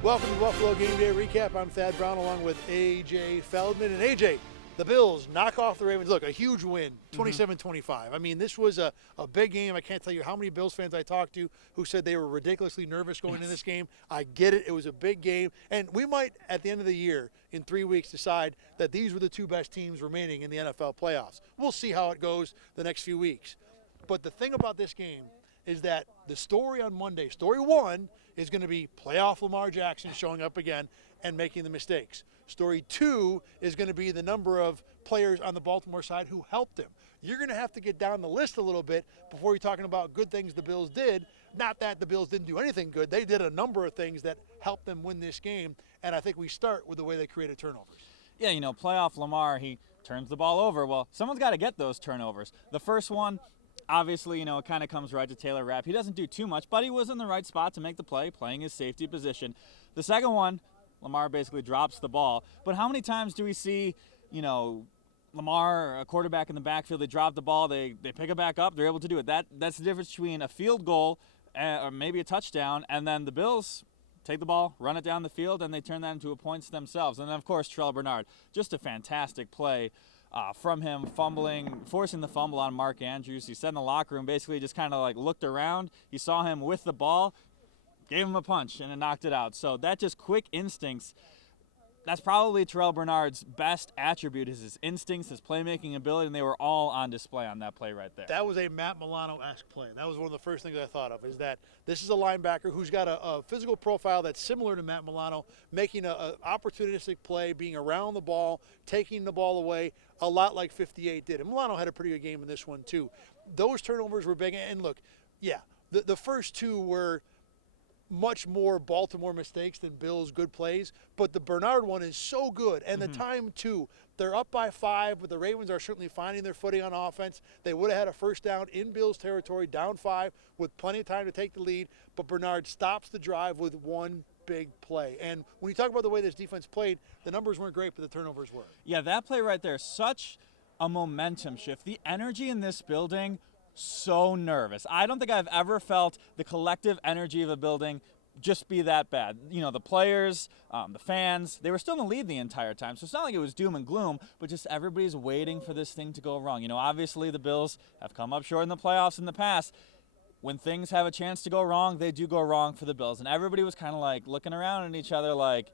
Welcome to Buffalo Gameday Recap. I'm Thad Brown along with A.J. Feldman. And A.J., the Bills knock off the Ravens. Look, a huge win, 27-25. I mean, this was a big game. I can't tell you how many Bills fans I talked to who said they were ridiculously nervous going into this game. I get it. It was a big game. And we might, at the end of the year, in 3 weeks, decide that these were the two best teams remaining in the NFL playoffs. We'll see how it goes the next few weeks. But the thing about this game is that the story on Monday, story one, is going to be playoff Lamar Jackson showing up again and making the mistakes. Story two is going to be the number of players on the Baltimore side who helped him. You're going to have to get down the list a little bit before you're talking about good things the Bills did. Not that the Bills didn't do anything good. They did a number of things that helped them win this game, and I think we start with the way they created turnovers. Yeah, you know, playoff Lamar, he turns the ball over. Well, someone's got to get those turnovers. The first one, obviously, you know, it kind of comes right to Taylor Rapp. He doesn't do too much, but he was in the right spot to make the play, playing his safety position. The second one, Lamar basically drops the ball. But how many times do we see, you know, Lamar, a quarterback in the backfield, they drop the ball, they pick it back up, they're able to do it. That's the difference between a field goal or maybe a touchdown, and then the Bills take the ball, run it down the field, and they turn that into a points themselves. And then, of course, Terrel Bernard, just a fantastic play. From him fumbling, forcing the fumble on Mark Andrews. He sat in the locker room, basically just kind of like looked around. He saw him with the ball, gave him a punch, and it knocked it out. So that just quick instincts. That's probably Terrel Bernard's best attribute is his instincts, his playmaking ability, and they were all on display on that play right there. That was a Matt Milano-esque play. That was one of the first things I thought of, is that this is a linebacker who's got a physical profile that's similar to Matt Milano, making an opportunistic play, being around the ball, taking the ball away, a lot like 58 did. And Milano had a pretty good game in this one, too. Those turnovers were big. And look, yeah, the first two were much more Baltimore mistakes than Bills' good plays, but the Bernard one is so good. And the time, too, they're up by 5, but the Ravens are certainly finding their footing on offense. They would have had a first down in Bills' territory, down 5, with plenty of time to take the lead, but Bernard stops the drive with one big play. And when you talk about the way this defense played, the numbers weren't great, but the turnovers were. Yeah, that play right there, such a momentum shift. The energy in this building, so nervous. I don't think I've ever felt the collective energy of a building just be that bad. You know, the players, the fans, they were still in the lead the entire time. So it's not like it was doom and gloom, but just everybody's waiting for this thing to go wrong. You know, obviously the Bills have come up short in the playoffs in the past. When things have a chance to go wrong, they do go wrong for the Bills. And everybody was kind of like looking around at each other like,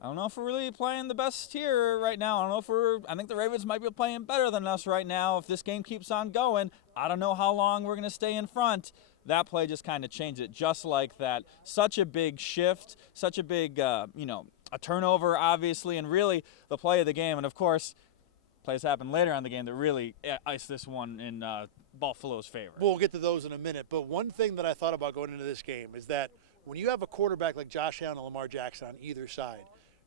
I don't know if we're really playing the best here right now. I think the Ravens might be playing better than us right now. If this game keeps on going, I don't know how long we're going to stay in front. That play just kind of changed it just like that. Such a big shift, such a big, a turnover, obviously, and really the play of the game. And, of course, plays happened later on in the game that really iced this one in Buffalo's favor. We'll get to those in a minute. But one thing that I thought about going into this game is that when you have a quarterback like Josh Allen and Lamar Jackson on either side,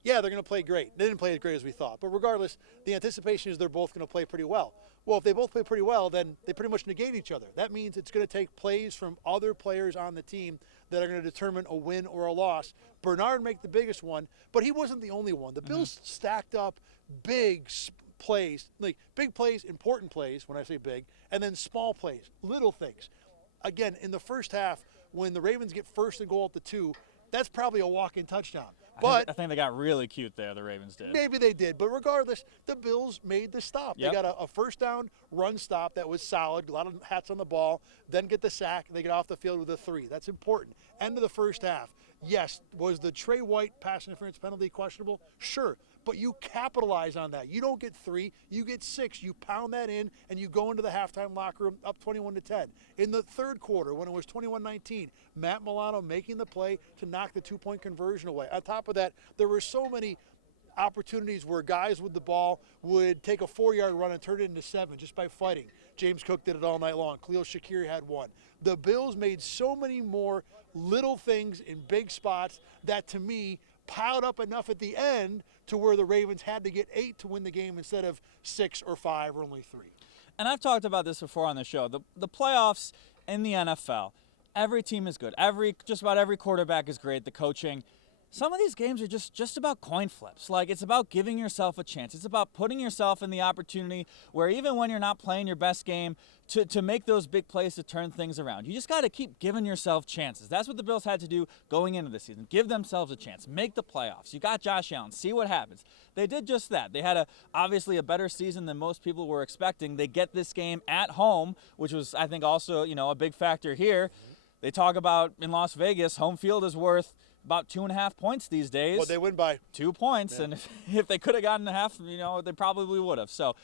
yeah, they're going to play great. They didn't play as great as we thought. But regardless, the anticipation is they're both going to play pretty well. Well, if they both play pretty well, then they pretty much negate each other. That means it's going to take plays from other players on the team that are going to determine a win or a loss. Bernard made the biggest one, but he wasn't the only one. The Bills stacked up big plays, like big plays, important plays, when I say big, and then small plays, little things. Again, in the first half, when the Ravens get first and goal at the 2, that's probably a walk-in touchdown. But I think they got really cute there, the Ravens did. Maybe they did, but regardless, the Bills made the stop. Yep. They got a first down run stop that was solid, a lot of hats on the ball, then get the sack, and they get off the field with a 3. That's important. End of the first half. Yes, was the Trey White pass interference penalty questionable? Sure, but you capitalize on that. You don't get 3, you get 6. You pound that in, and you go into the halftime locker room up 21-10. In the third quarter, when it was 21-19, Matt Milano making the play to knock the 2-point conversion away. On top of that, there were so many opportunities where guys with the ball would take a 4-yard run and turn it into 7 just by fighting. James Cook did it all night long. Khalil Shakir had 1. The Bills made so many more little things in big spots that, to me, piled up enough at the end to where the Ravens had to get 8 to win the game instead of 6 or 5 or only 3. And I've talked about this before on the show. The playoffs in the NFL, every team is good. Just about every quarterback is great. The coaching. some of these games are just about coin flips. Like, it's about giving yourself a chance. It's about putting yourself in the opportunity where even when you're not playing your best game, to make those big plays to turn things around. You just got to keep giving yourself chances. That's what the Bills had to do going into the season. Give themselves a chance. Make the playoffs. You got Josh Allen. See what happens. They did just that. They had obviously a better season than most people were expecting. They get this game at home, which was, I think, also, a big factor here. They talk about in Las Vegas, home field is worth about 2.5 points these days. Well, they win by 2 points, yeah. And if they could have gotten a half, they probably would have. So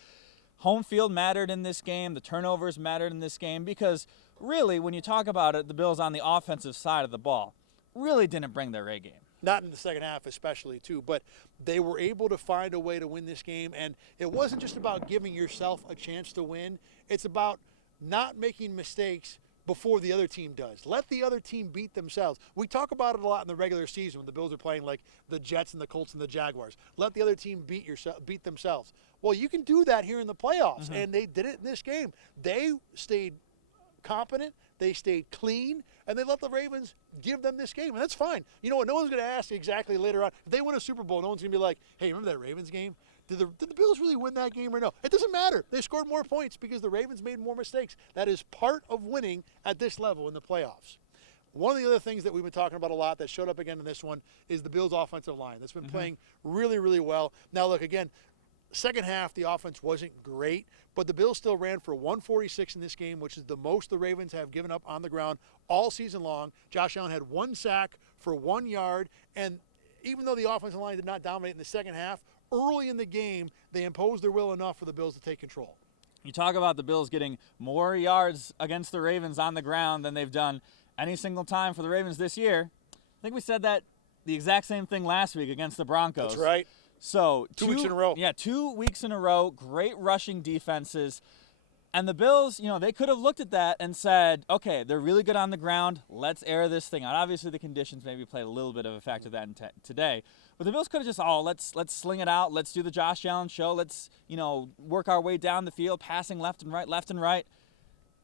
home field mattered in this game. The turnovers mattered in this game because really, when you talk about it, the Bills on the offensive side of the ball really didn't bring their A game. Not in the second half especially, too. But they were able to find a way to win this game. And it wasn't just about giving yourself a chance to win. It's about not making mistakes before the other team does. Let the other team beat themselves. We talk about it a lot in the regular season when the Bills are playing like the Jets and the Colts and the Jaguars. Let the other team beat themselves. Well, you can do that here in the playoffs, and they did it in this game. They stayed competent, they stayed clean, and they let the Ravens give them this game, and that's fine. You know what? No one's going to ask exactly later on. If they win a Super Bowl, no one's going to be like, hey, remember that Ravens game? Did the Bills really win that game or no? It doesn't matter. They scored more points because the Ravens made more mistakes. That is part of winning at this level in the playoffs. One of the other things that we've been talking about a lot that showed up again in this one is the Bills' offensive line. That's been playing really, really well. Now, look, again, second half, the offense wasn't great, but the Bills still ran for 146 in this game, which is the most the Ravens have given up on the ground all season long. Josh Allen had 1 sack for 1 yard, and even though the offensive line did not dominate in the second half, early in the game, they imposed their will enough for the Bills to take control. You talk about the Bills getting more yards against the Ravens on the ground than they've done any single time for the Ravens this year. I think we said that the exact same thing last week against the Broncos. That's right. So 2 weeks in a row. Yeah, 2 weeks in a row, great rushing defenses. And the Bills, they could have looked at that and said, okay, they're really good on the ground. Let's air this thing out. Obviously, the conditions maybe played a little bit of a factor that today. But the Bills could have just, let's sling it out. Let's do the Josh Allen show. Let's, work our way down the field, passing left and right.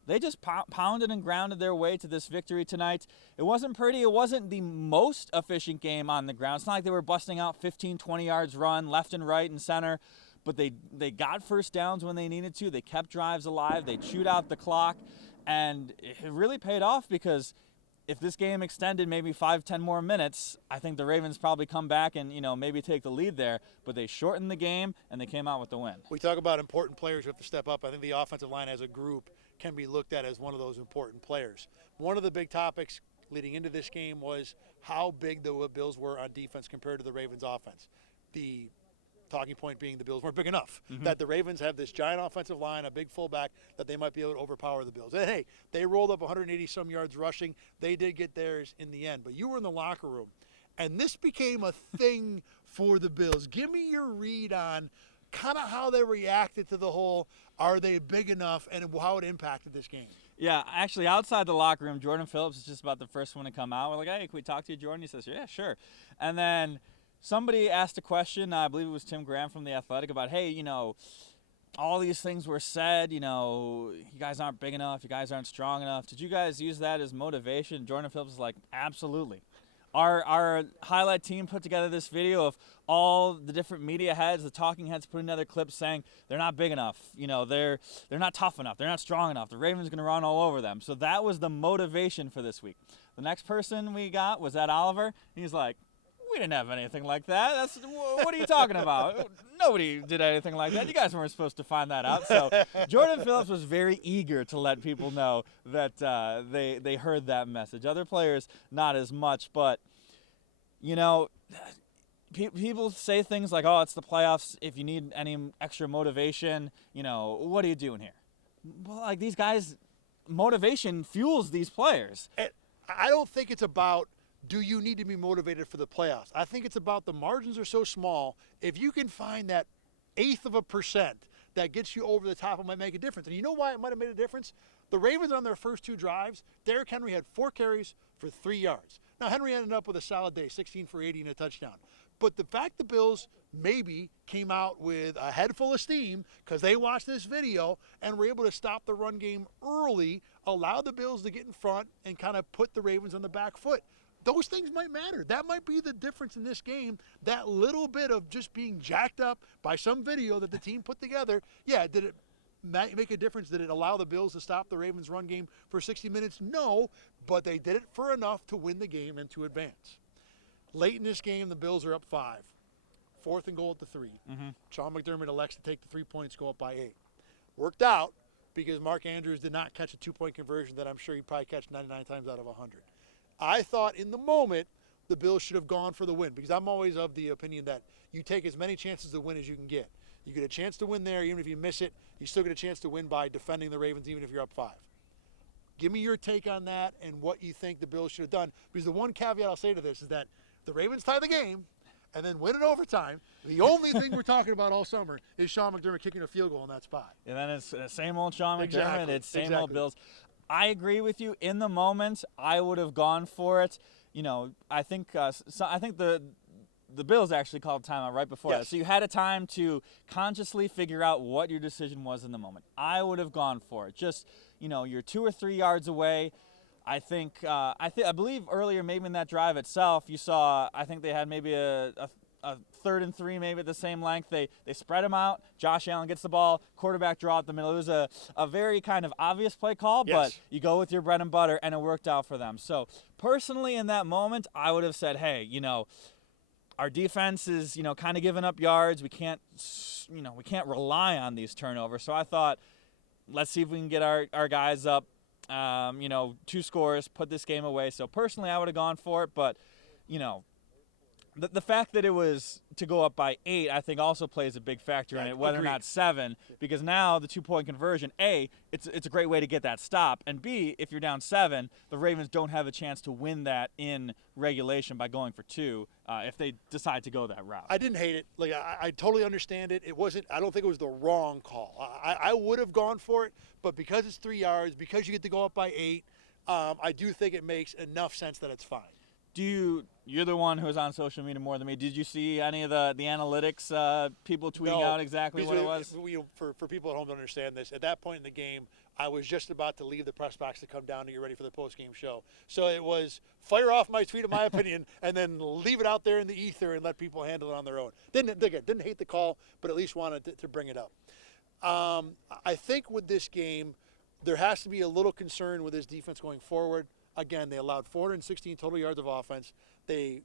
They just pounded and grounded their way to this victory tonight. It wasn't pretty. It wasn't the most efficient game on the ground. It's not like they were busting out 15, 20 yards run left and right and center. But they got first downs when they needed to. They kept drives alive. They chewed out the clock. And it really paid off because if this game extended maybe 5-10 more minutes, I think the Ravens probably come back and, maybe take the lead there. But they shortened the game, and they came out with the win. We talk about important players who have to step up. I think the offensive line as a group can be looked at as one of those important players. One of the big topics leading into this game was how big the Bills were on defense compared to the Ravens' offense. The talking point being the Bills weren't big enough, that the Ravens have this giant offensive line, a big fullback, that they might be able to overpower the Bills. And, hey, they rolled up 180-some yards rushing. They did get theirs in the end. But you were in the locker room, and this became a thing for the Bills. Give me your read on kind of how they reacted to the whole, are they big enough, and how it impacted this game. Yeah, actually, outside the locker room, Jordan Phillips is just about the first one to come out. We're like, hey, can we talk to you, Jordan? He says, yeah, sure. And then somebody asked a question, I believe it was Tim Graham from The Athletic, about, hey, all these things were said, you guys aren't big enough, you guys aren't strong enough. Did you guys use that as motivation? Jordan Phillips is like, absolutely. Our highlight team put together this video of all the different media heads, the talking heads putting together clips saying they're not big enough, they're not tough enough, they're not strong enough, the Ravens are going to run all over them. So that was the motivation for this week. The next person we got was Ed Oliver. He's like, we didn't have anything like that. What are you talking about? Nobody did anything like that. You guys weren't supposed to find that out. So Jordan Phillips was very eager to let people know that they heard that message. Other players, not as much. But, people say things like, oh, it's the playoffs. If you need any extra motivation, what are you doing here? Well, like, these guys, motivation fuels these players. And I don't think it's about, do you need to be motivated for the playoffs? I think it's about the margins are so small. If you can find that 1/8% that gets you over the top, it might make a difference. And you know why it might have made a difference? The Ravens on their first 2 drives, Derrick Henry had 4 carries for 3 yards. Now, Henry ended up with a solid day, 16 for 80 and a touchdown. But the fact the Bills maybe came out with a head full of steam because they watched this video and were able to stop the run game early, allowed the Bills to get in front and kind of put the Ravens on the back foot. those things might matter. That might be the difference in this game. That little bit of just being jacked up by some video that the team put together. Yeah, did it make a difference? Did it allow the Bills to stop the Ravens' run game for 60 minutes? No, but they did it for enough to win the game and to advance. Late in this game, the Bills are up 5. 4th and goal at the 3. Sean McDermott elects to take the 3 points, go up by 8. Worked out because Mark Andrews did not catch a 2-point conversion that I'm sure he'd probably catch 99 times out of 100. I thought in the moment the Bills should have gone for the win because I'm always of the opinion that you take as many chances to win as you can get. You get a chance to win there, even if you miss it, you still get a chance to win by defending the Ravens, even if you're up 5. Give me your take on that and what you think the Bills should have done. Because the one caveat I'll say to this is that the Ravens tie the game and then win in overtime. The only thing we're talking about all summer is Sean McDermott kicking a field goal in that spot. And then it's the same old Sean McDermott. Exactly. It's same old Bills. I agree with you. In the moment, I would have gone for it. You know, I think the Bills actually called timeout right before that. So you had a time to consciously figure out what your decision was in the moment. I would have gone for it. Just, you know, you're 2 or 3 yards away. I believe earlier, maybe in that drive itself, you saw, I think they had maybe a 3rd and 3, maybe at the same length. They spread them out. Josh Allen gets the ball, quarterback draw up the middle. It was a very kind of obvious play call, but you go with your bread and butter, and it worked out for them. So personally, in that moment, I would have said, hey, you know, our defense is, you know, kind of giving up yards. We can't rely on these turnovers. So I thought, let's see if we can get our guys up. 2 scores, put this game away. So personally, I would have gone for it, but, you know, the fact that it was to go up by 8, I think also plays a big factor in it, whether or not 7, because now the 2-point conversion, A, it's a great way to get that stop, and B, if you're down 7, the Ravens don't have a chance to win that in regulation by going for 2 if they decide to go that route. I didn't hate it. Like I totally understand it. I don't think it was the wrong call. I would have gone for it, but because it's 3 yards, because you get to go up by 8, I do think it makes enough sense that it's fine. You're the one who's on social media more than me. Did you see any of the analytics people tweeting out exactly what it was? For people at home to understand this, at that point in the game, I was just about to leave the press box to come down to get ready for the post-game show. So it was fire off my tweet of my opinion and then leave it out there in the ether and let people handle it on their own. Didn't hate the call, but at least wanted to bring it up. I think with this game, there has to be a little concern with this defense going forward. Again, they allowed 416 total yards of offense. They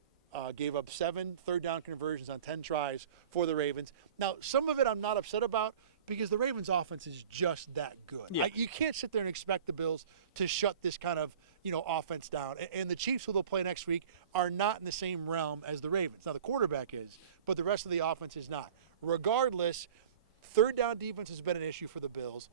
gave up 7 third-down conversions on 10 tries for the Ravens. Now, some of it I'm not upset about because the Ravens' offense is just that good. Yeah. You can't sit there and expect the Bills to shut this kind of offense down. And the Chiefs, who they'll play next week, are not in the same realm as the Ravens. Now, the quarterback is, but the rest of the offense is not. Regardless, third-down defense has been an issue for the Bills.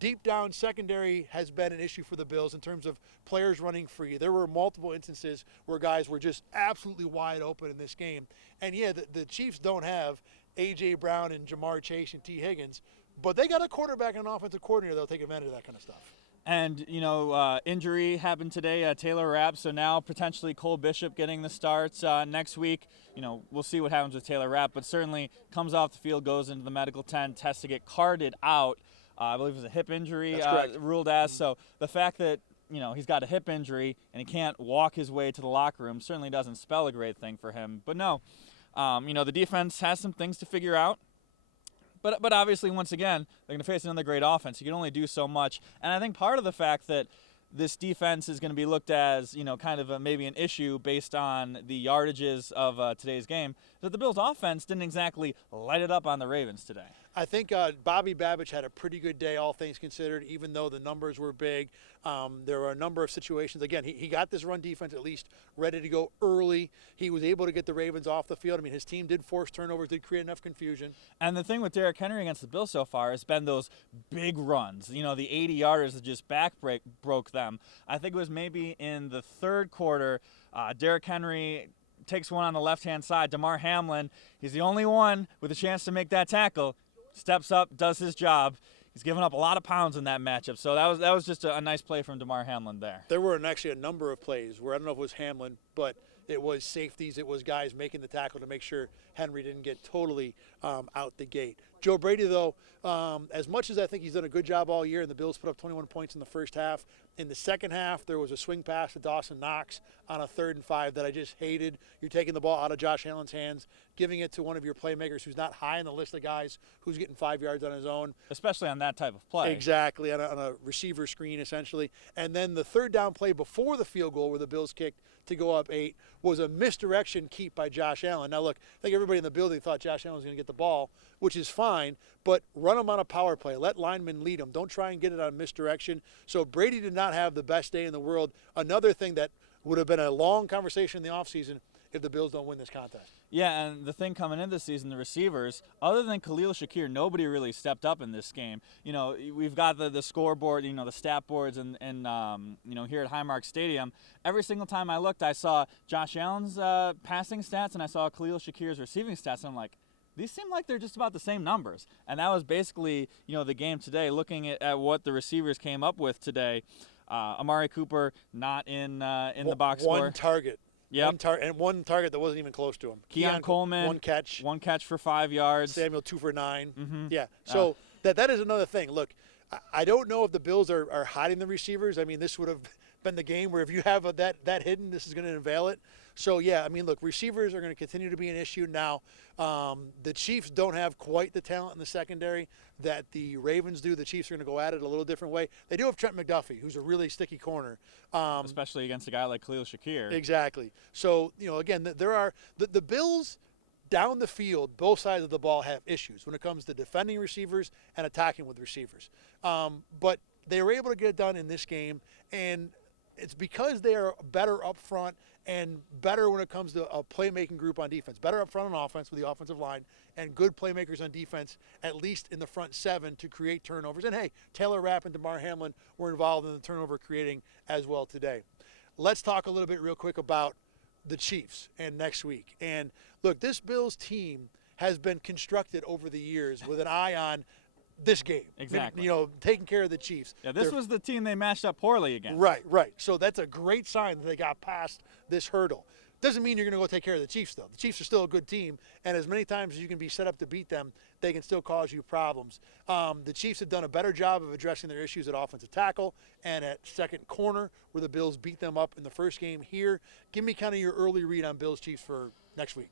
Deep down secondary has been an issue for the Bills in terms of players running free. There were multiple instances where guys were just absolutely wide open in this game. And, yeah, the Chiefs don't have A.J. Brown and Jamar Chase and T. Higgins, but they got a quarterback and an offensive coordinator that'll take advantage of that kind of stuff. And, injury happened today, Taylor Rapp, so now potentially Cole Bishop getting the starts next week. We'll see what happens with Taylor Rapp, but certainly comes off the field, goes into the medical tent, tests to get carted out. I believe it was a hip injury ruled as. So the fact that, he's got a hip injury and he can't walk his way to the locker room certainly doesn't spell a great thing for him. But no, the defense has some things to figure out. But obviously, once again, they're going to face another great offense. You can only do so much. And I think part of the fact that this defense is going to be looked as, kind of maybe an issue based on the yardages of today's game, is that the Bills' offense didn't exactly light it up on the Ravens today. I think Bobby Babich had a pretty good day, all things considered, even though the numbers were big. There were a number of situations. Again, he got this run defense at least ready to go early. He was able to get the Ravens off the field. I mean, his team did force turnovers, did create enough confusion. And the thing with Derrick Henry against the Bills so far has been those big runs. The 80-yarders that just broke them. I think it was maybe in the third quarter, Derrick Henry takes one on the left-hand side. Damar Hamlin, he's the only one with a chance to make that tackle. Steps up, does his job. He's given up a lot of pounds in that matchup. So that was just a nice play from Damar Hamlin there. There were actually a number of plays where I don't know if it was Hamlin, but it was safeties, it was guys making the tackle to make sure Henry didn't get totally out the gate. Joe Brady, though, as much as I think he's done a good job all year, and the Bills put up 21 points in the first half, in the second half there was a swing pass to Dawson Knox on a 3rd and 5 that I just hated. You're taking the ball out of Josh Allen's hands, giving it to one of your playmakers who's not high on the list of guys who's getting 5 yards on his own. Especially on that type of play. Exactly, on a receiver screen essentially. And then the 3rd down play before the field goal where the Bills kicked to go up 8 was a misdirection keep by Josh Allen. Now look, I think everybody in the building thought Josh Allen was going to get the ball, which is fine, but run him on a power play. Let linemen lead him. Don't try and get it on misdirection. So Brady did not have the best day in the world. Another thing that would have been a long conversation in the offseason if the Bills don't win this contest. Yeah, and the thing coming into this season, the receivers, other than Khalil Shakir, nobody really stepped up in this game. You know, we've got the scoreboard, you know, the stat boards, and you know, here at Highmark Stadium. Every single time I looked, I saw Josh Allen's passing stats and I saw Khalil Shakir's receiving stats, and I'm like, these seem like they're just about the same numbers. And that was basically, you know, the game today. Looking at what the receivers came up with today, Amari Cooper not in the box score. One target. Yep. One target that wasn't even close to him. Keon Coleman, one catch for 5 yards. Samuel 2 for 9. Mm-hmm. Yeah. So that is another thing. Look, I don't know if the Bills are hiding the receivers. I mean, this would have been the game where if you have that hidden, this is going to unveil it. So yeah, I mean, look, receivers are going to continue to be an issue now. The Chiefs don't have quite the talent in the secondary that the Ravens do. The Chiefs are going to go at it a little different way. They do have Trent McDuffie, who's a really sticky corner. Especially against a guy like Khalil Shakir. Exactly. So, you know, again, there are the Bills down the field, both sides of the ball have issues when it comes to defending receivers and attacking with receivers. But they were able to get it done in this game, and it's because they are better up front and better when it comes to a playmaking group on defense. Better up front on offense with the offensive line and good playmakers on defense, at least in the front 7 to create turnovers. And, hey, Taylor Rapp and DeMar Hamlin were involved in the turnover creating as well today. Let's talk a little bit real quick about the Chiefs and next week. And, look, this Bills team has been constructed over the years with an eye on this game. Exactly. You know, taking care of the Chiefs. Yeah, this was the team they matched up poorly against. Right. So that's a great sign that they got past this hurdle. Doesn't mean you're going to go take care of the Chiefs, though. The Chiefs are still a good team, and as many times as you can be set up to beat them, they can still cause you problems. The Chiefs have done a better job of addressing their issues at offensive tackle and at second corner, where the Bills beat them up in the first game here. Give me kind of your early read on Bills-Chiefs for next week.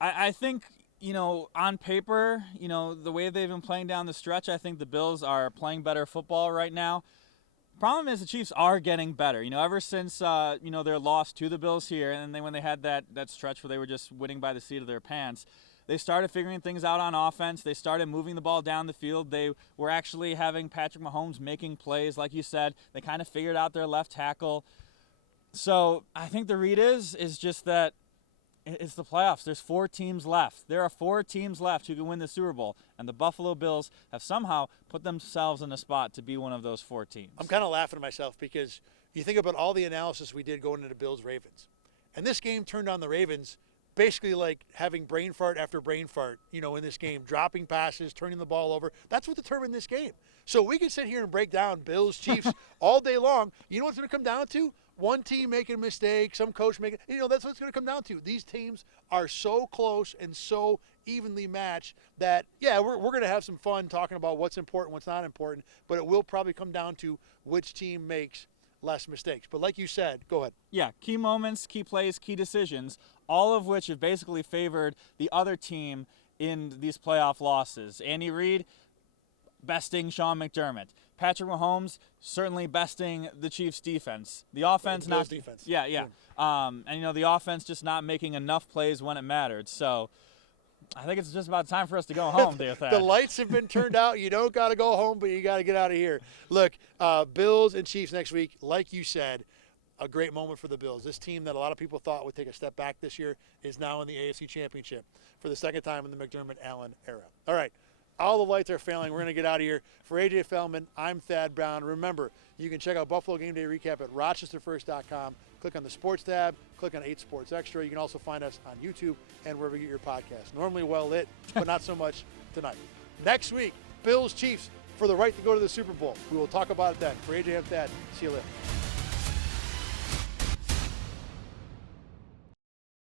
I think, you know, on paper, you know, the way they've been playing down the stretch, I think the Bills are playing better football right now. Problem is the Chiefs are getting better. You know, ever since, you know, their loss to the Bills here, and then when they had that stretch where they were just winning by the seat of their pants, they started figuring things out on offense. They started moving the ball down the field. They were actually having Patrick Mahomes making plays, like you said. They kind of figured out their left tackle. So I think the read is just that it's the playoffs. There's 4 teams left. There are 4 teams left who can win the Super Bowl, and the Buffalo Bills have somehow put themselves in a spot to be one of those 4 teams. I'm kind of laughing at myself because you think about all the analysis we did going into Bills-Ravens, and this game turned on the Ravens basically like having brain fart after brain fart, you know, in this game, dropping passes, turning the ball over. That's what determined this game. So we could sit here and break down Bills, Chiefs all day long. You know what's going to come down to? One team making a mistake, some coach making, you know, that's what it's going to come down to. These teams are so close and so evenly matched that, yeah, we're going to have some fun talking about what's important, what's not important, but it will probably come down to which team makes less mistakes. But like you said, go ahead. Yeah, key moments, key plays, key decisions, all of which have basically favored the other team in these playoff losses. Andy Reid besting Sean McDermott. Patrick Mahomes certainly besting the Chiefs' defense. The offense not defense. Yeah. And you know, the offense just not making enough plays when it mattered. So I think it's just about time for us to go home, dear Thad. The lights have been turned out. You don't got to go home, but you got to get out of here. Look, Bills and Chiefs next week, like you said, a great moment for the Bills. This team that a lot of people thought would take a step back this year is now in the AFC Championship for the second time in the McDermott-Allen era. All right. All the lights are failing. We're going to get out of here. For AJ Feldman, I'm Thad Brown. Remember, you can check out Buffalo Gameday Recap at rochesterfirst.com. Click on the sports tab. Click on 8 Sports Extra. You can also find us on YouTube and wherever you get your podcasts. Normally well lit, but not so much tonight. Next week, Bills Chiefs for the right to go to the Super Bowl. We will talk about it then. For AJ, I'm Thad. See you later.